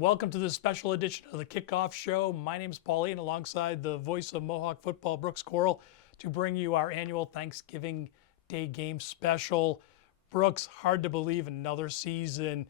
and welcome to this special edition of the Kickoff Show. My name is Pauline, alongside the voice of Mohawk football, Brooks Corl, to bring you our annual Thanksgiving Day game special. Brooks, hard to believe another season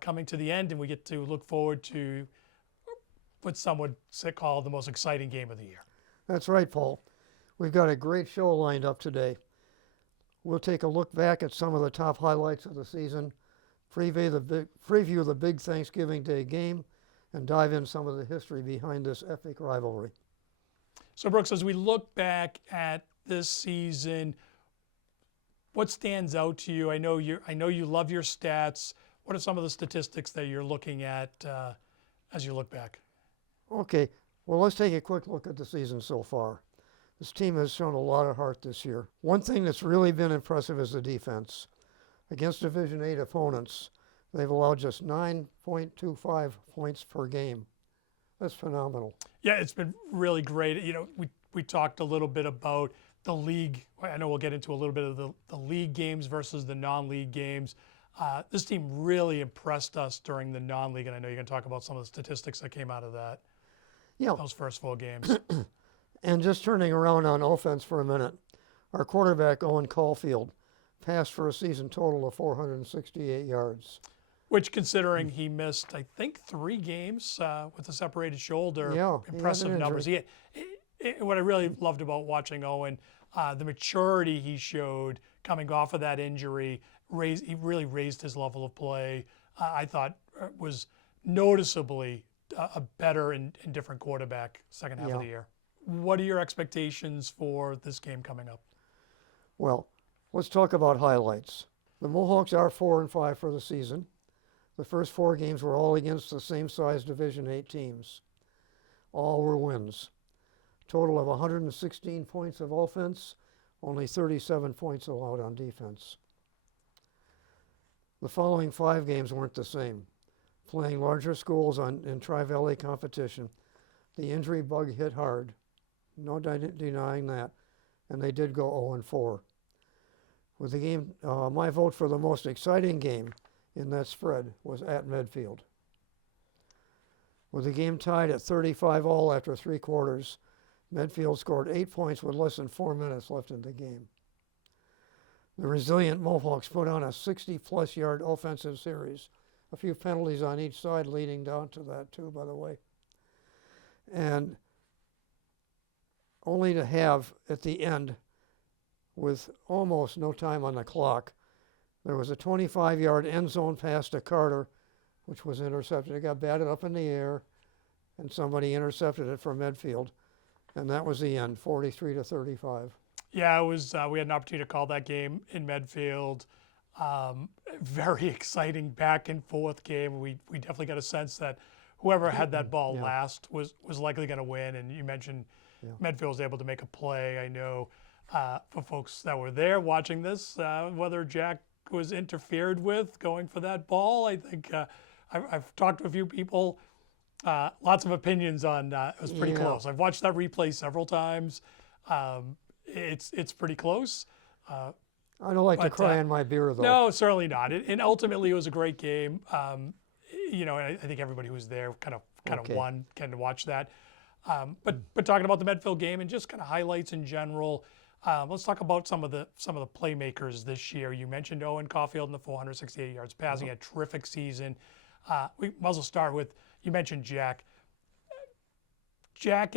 coming to the end, and we get to look forward to what some would call the most exciting game of the year. That's right, Paul. We've got a great show lined up today. We'll take a look back at some of the top highlights of the season, preview the big Thanksgiving Day game, and dive in some of the history behind this epic rivalry. So, Brooks, as we look back at this season, what stands out to you? I know you love your stats. What are some of the statistics that you're looking at as you look back? Okay, well, let's take a quick look at the season so far. This team has shown a lot of heart this year. One thing that's really been impressive is the defense. Against Division VIII opponents, they've allowed just 9.25 points per game. That's phenomenal. Yeah, it's been really great. You know, we talked a little bit about the league. I know we'll get into a little bit of the league games versus the non-league games. This team really impressed us during the non-league, and I know you're going to talk about some of the statistics that came out of that. Yeah. Those first 4 games. And just turning around on offense for a minute, our quarterback, Owen Caulfield, passed for a season total of 468 yards. Which, considering he missed, I think, 3 games with a separated shoulder, impressive numbers. What I really loved about watching Owen, the maturity he showed coming off of that injury, he really raised his level of play. I thought was noticeably a better and different quarterback second half of the year. What are your expectations for this game coming up? Well, let's talk about highlights. The Mohawks are 4-5 for the season. The first 4 games were all against the same size Division VIII teams. All were wins. Total of 116 points of offense, only 37 points allowed on defense. The following 5 games weren't the same. Playing larger schools in Tri-Valley competition, the injury bug hit hard. No denying that. And they did go 0-4. With the game, my vote for the most exciting game in that spread was at Medfield. With the game tied at 35-all after 3 quarters, Medfield scored 8 points with less than 4 minutes left in the game. The resilient Mohawks put on a 60-plus yard offensive series, a few penalties on each side leading down to that too, by the way. And only to have, at the end, with almost no time on the clock, there was a 25-yard end zone pass to Carter, which was intercepted. It got batted up in the air, and somebody intercepted it from Medfield. And that was the end, 43-35. Yeah, it was. We had an opportunity to call that game in Medfield. Very exciting back and forth game. We definitely got a sense that whoever had that ball last was likely going to win. And you mentioned Medfield was able to make a play. I know for folks that were there watching this, whether Jack was interfered with going for that ball. I think I've talked to a few people. Lots of opinions on it was pretty close. I've watched that replay several times. It's pretty close. I don't like to cry in my beer, though. No, certainly not. And ultimately, it was a great game. And I think everybody who was there kind of won, kind of watch that. But talking about the Medfield game and just kind of highlights in general, let's talk about some of the playmakers this year. You mentioned Owen Caulfield in the 468 yards passing, a terrific season. We might as well start with, you mentioned Jack. Jack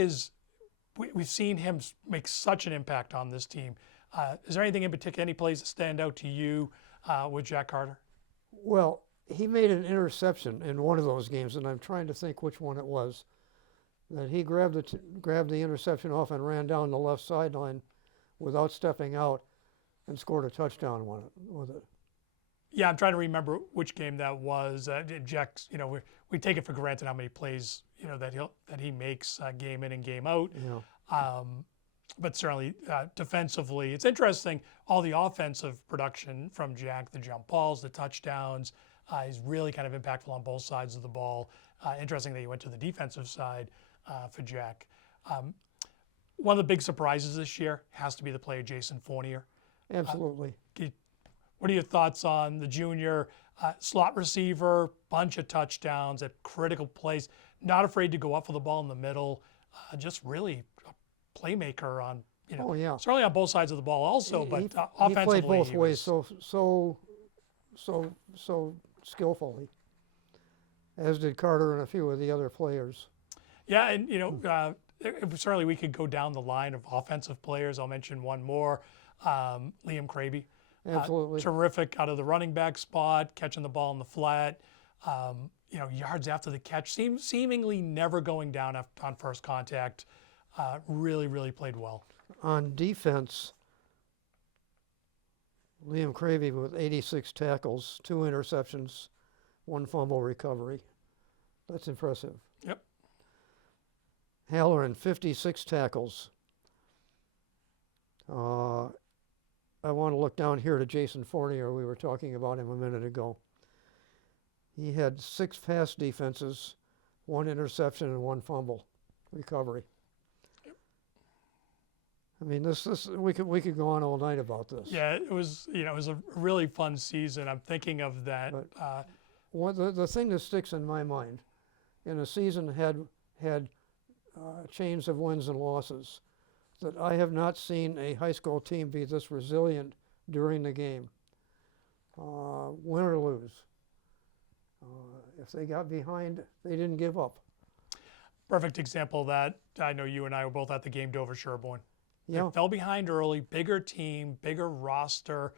we've seen him make such an impact on this team. Is there anything in particular, any plays that stand out to you with Jack Carter? Well, he made an interception in one of those games, and I'm trying to think which one it was. That he grabbed the interception off and ran down the left sideline without stepping out and scored a touchdown with it. Yeah, I'm trying to remember which game that was. Jack's, we take it for granted how many plays, that he makes game in and game out. But certainly defensively, it's interesting, all the offensive production from Jack, the jump balls, the touchdowns. He's really kind of impactful on both sides of the ball. Interesting that he went to the defensive side for Jack. One of the big surprises this year has to be the play of Jason Fournier. Absolutely. What are your thoughts on the junior slot receiver, bunch of touchdowns at critical plays, not afraid to go up for the ball in the middle, just really a playmaker on, Oh yeah. certainly on both sides of the ball also, but He offensively played both he ways was, so skillfully, as did Carter and a few of the other players. yeah, and certainly we could go down the line of offensive players. I'll mention one more, Liam Kraby. Absolutely. Terrific out of the running back spot, catching the ball in the flat, yards after the catch, seemingly never going down on first contact. Really, really played well. On defense, Liam Cravey with 86 tackles, 2 interceptions, 1 fumble recovery. That's impressive. Yep. Halloran, 56 tackles. I want to look down here to Jason Fournier. We were talking about him a minute ago. He had 6 pass defenses, 1 interception, and 1 fumble recovery. I mean, we could go on all night about this. Yeah, it was a really fun season. I'm thinking of that. But the thing that sticks in my mind, in a season had chains of wins and losses, that I have not seen a high school team be this resilient during the game, win or lose. If they got behind, they didn't give up. Perfect example of that. I know you and I were both at the game, Dover-Sherborne. Yeah. They fell behind early, bigger team, bigger roster,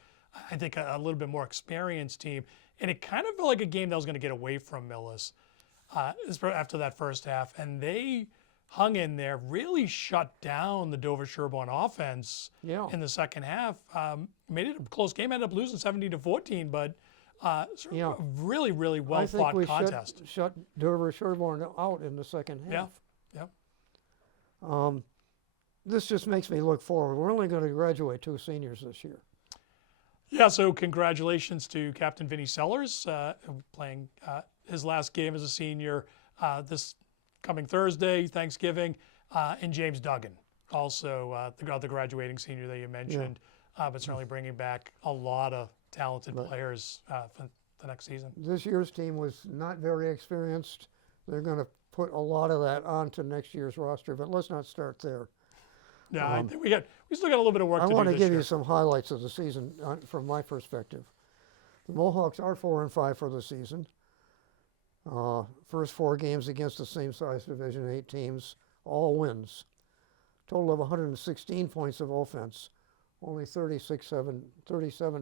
I think a little bit more experienced team. And it kind of felt like a game that was going to get away from Millis after that first half. And they hung in there, really shut down the Dover-Sherborne offense in the second half. Made it a close game, ended up losing 17-14, but a really, really well-fought contest. I think we shut Dover-Sherborne out in the second half. Yeah. This just makes me look forward. We're only going to graduate 2 seniors this year. Yeah, so congratulations to Captain Vinny Sellers, playing his last game as a senior this coming Thursday, Thanksgiving, and James Duggan, also the graduating senior that you mentioned, but certainly bringing back a lot of talented players for the next season. This year's team was not very experienced. They're going to put a lot of that onto next year's roster, but let's not start there. Yeah, I think we still got a little bit of work to do. I want to give year. you some highlights of the season from my perspective. The Mohawks are 4-5 for the season. First 4 games against the same size Division 8 teams, all wins. Total of 116 points of offense, only 37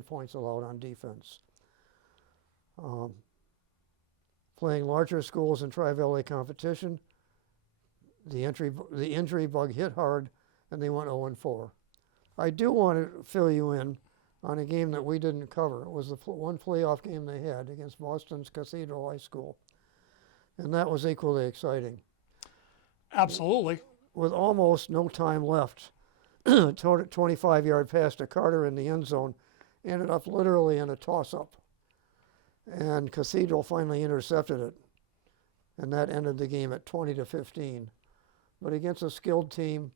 points allowed on defense. Playing larger schools in Tri-Valley competition, the injury bug hit hard, and they went 0-4. I do want to fill you in on a game that we didn't cover. It was the one playoff game they had against Boston's Cathedral High School, and that was equally exciting. Absolutely. With almost no time left, 25-yard pass to Carter in the end zone ended up literally in a toss-up, and Cathedral finally intercepted it, and that ended the game at 20-15. But against a skilled team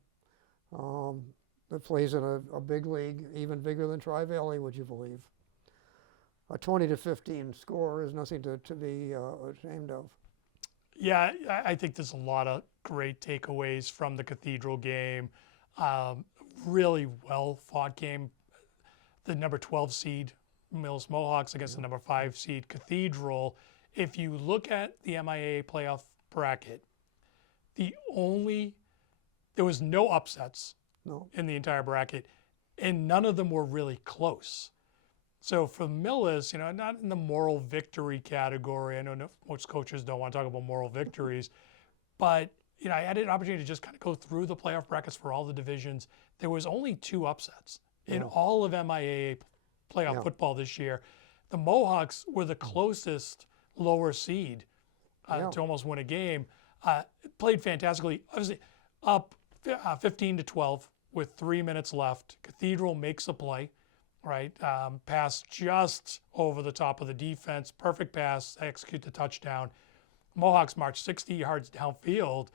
that plays in a big league, even bigger than Tri-Valley, would you believe? A 20-15 score is nothing to be ashamed of. Yeah, I think there's a lot of great takeaways from the Cathedral game. Really well-fought game. The number 12 seed Mills Mohawks against the number 5 seed Cathedral. If you look at the MIAA playoff bracket, there was no upsets in the entire bracket, and none of them were really close. So for Millis, not in the moral victory category. I know most coaches don't want to talk about moral victories, but I had an opportunity to just kind of go through the playoff brackets for all the divisions. There was only 2 upsets in all of MIAA playoff football this year. The Mohawks were the closest lower seed to almost win a game. Played fantastically. Obviously, up 15-12 with 3 minutes left. Cathedral makes a play, right? Pass just over the top of the defense. Perfect pass, execute the touchdown. Mohawks march 60 yards downfield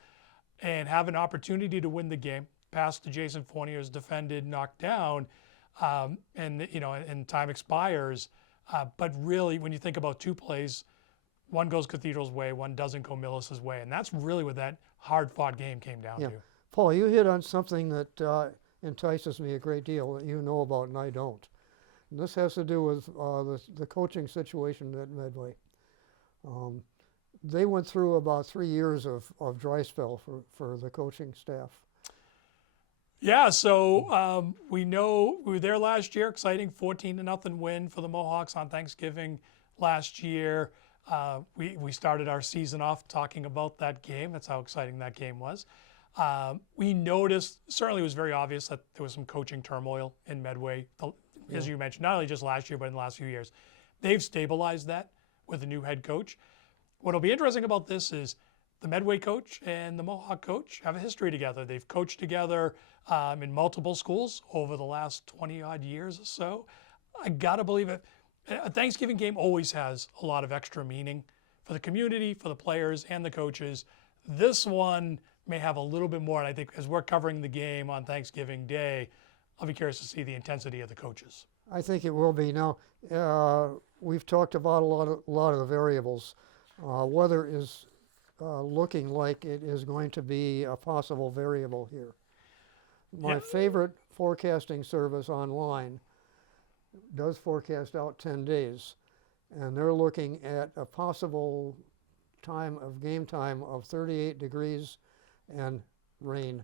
and have an opportunity to win the game. Pass to Jason Fournier is defended, knocked down. and time expires. But really, when you think about two plays, one goes Cathedral's way, one doesn't go Millis's way, and that's really what that hard-fought game came down to. Paul, you hit on something that entices me a great deal that you know about and I don't. And this has to do with the coaching situation at Medway. They went through about 3 years of dry spell for the coaching staff. Yeah, so we know we were there last year. Exciting 14-0 win for the Mohawks on Thanksgiving last year. We started our season off talking about that game. That's how exciting that game was. We noticed, certainly it was very obvious that there was some coaching turmoil in Medway, as you mentioned, not only just last year, but in the last few years. They've stabilized that with a new head coach. What'll be interesting about this is the Medway coach and the Mohawk coach have a history together. They've coached together in multiple schools over the last 20-odd years or so. I got to believe it. A Thanksgiving game always has a lot of extra meaning for the community, for the players, and the coaches. This one may have a little bit more, and I think as we're covering the game on Thanksgiving Day, I'll be curious to see the intensity of the coaches. I think it will be. Now, we've talked about a lot of the variables. Weather is looking like it is going to be a possible variable here. My favorite forecasting service online does forecast out 10 days, and they're looking at a possible game time of 38 degrees and rain.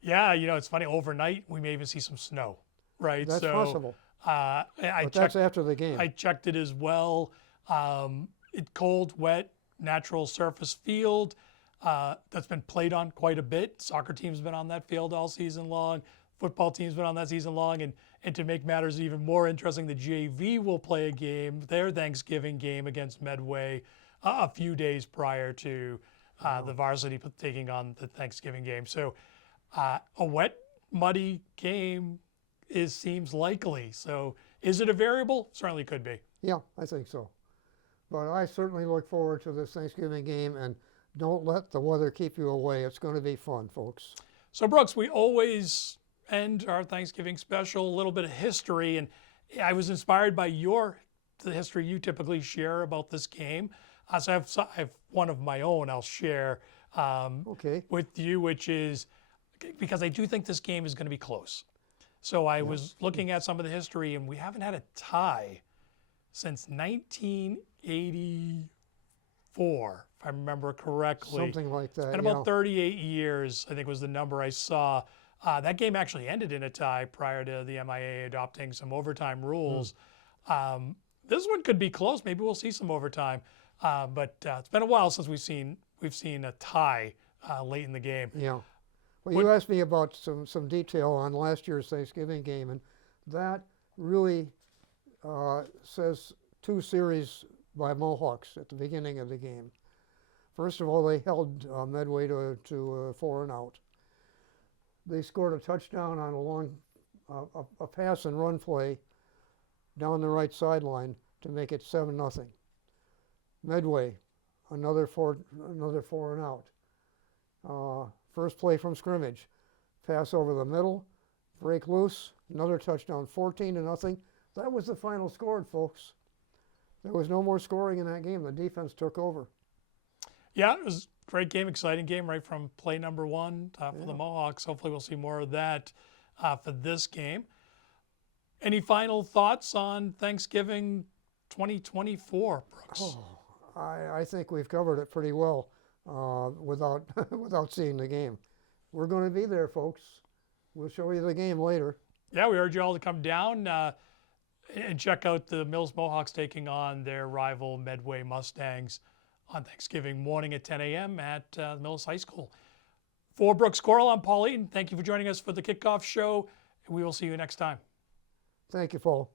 Yeah, it's funny. Overnight, we may even see some snow, right? That's possible. That's after the game. I checked it as well. It's cold, wet, natural surface field that's been played on quite a bit. Soccer team's been on that field all season long. Football team's been on that season long. And to make matters even more interesting, the JV will play a game, their Thanksgiving game against Medway, a few days prior to the varsity taking on the Thanksgiving game. So a wet, muddy game seems likely. So is it a variable? Certainly could be. Yeah, I think so. But I certainly look forward to this Thanksgiving game, and don't let the weather keep you away. It's going to be fun, folks. So, Brooks, we always end our Thanksgiving special, a little bit of history, and I was inspired by the history you typically share about this game. So I have one of my own I'll share with you, which is because I do think this game is going to be close. So I was looking at some of the history, and we haven't had a tie since 1984, if I remember correctly. Something like that. It's been about 38 years, I think was the number I saw. That game actually ended in a tie prior to the MIA adopting some overtime rules. This one could be close. Maybe we'll see some overtime. But it's been a while since we've seen a tie late in the game. Yeah. Well, you asked me about some detail on last year's Thanksgiving game, and that really says two series by Mohawks at the beginning of the game. First of all, they held Medway to a 4-and-out. They scored a touchdown on a long a pass and run play down the right sideline to make it 7-0. Medway, another 4-and-out. First play from scrimmage, pass over the middle, break loose, another touchdown, 14-0. That was the final score, folks. There was no more scoring in that game. The defense took over. Yeah, it was a great game, exciting game right from play number one for the Mohawks. Hopefully we'll see more of that for this game. Any final thoughts on Thanksgiving 2024, Brooks? Oh, I think we've covered it pretty well without seeing the game. We're going to be there, folks. We'll show you the game later. Yeah, we urge you all to come down and check out the Mills Mohawks taking on their rival Medway Mustangs on Thanksgiving morning at 10 a.m. at Mills High School. For Brooks Corl, I'm Paul Aten. Thank you for joining us for the Kickoff Show. We will see you next time. Thank you, Paul.